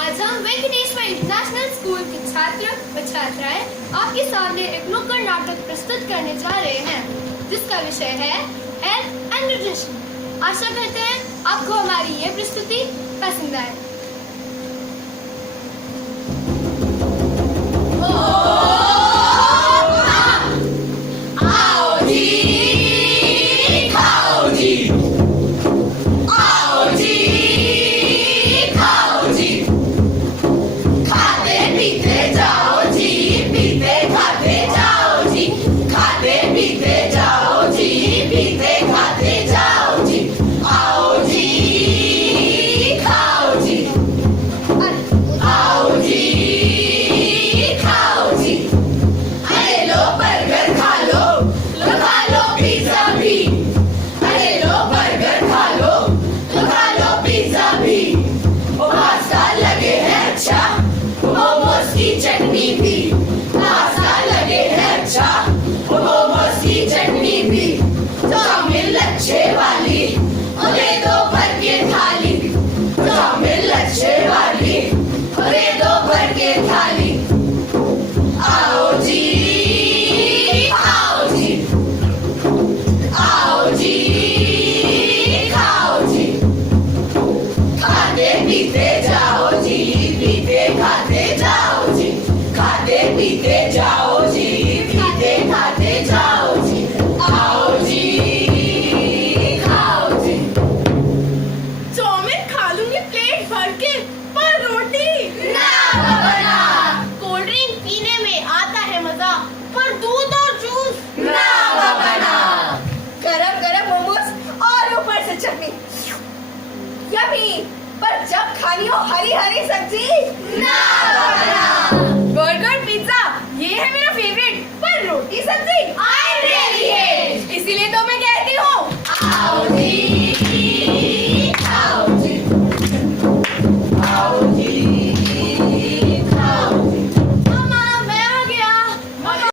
आज हम Venkateshwara international school के छात्र व छात्राएं आपके सामने एक नुक्कड़ नाटक प्रस्तुत करने जा रहे हैं, जिसका विषय है हेल्थ एंड न्यूट्रिशन। आशा करते हैं आपको हमारी ये प्रस्तुति पसंद आए। पर जब खानी हो हरी हरी सब्जी ना बाबा। बर्गर पिज्जा ये है मेरा फेवरेट, पर रोटी सब्जी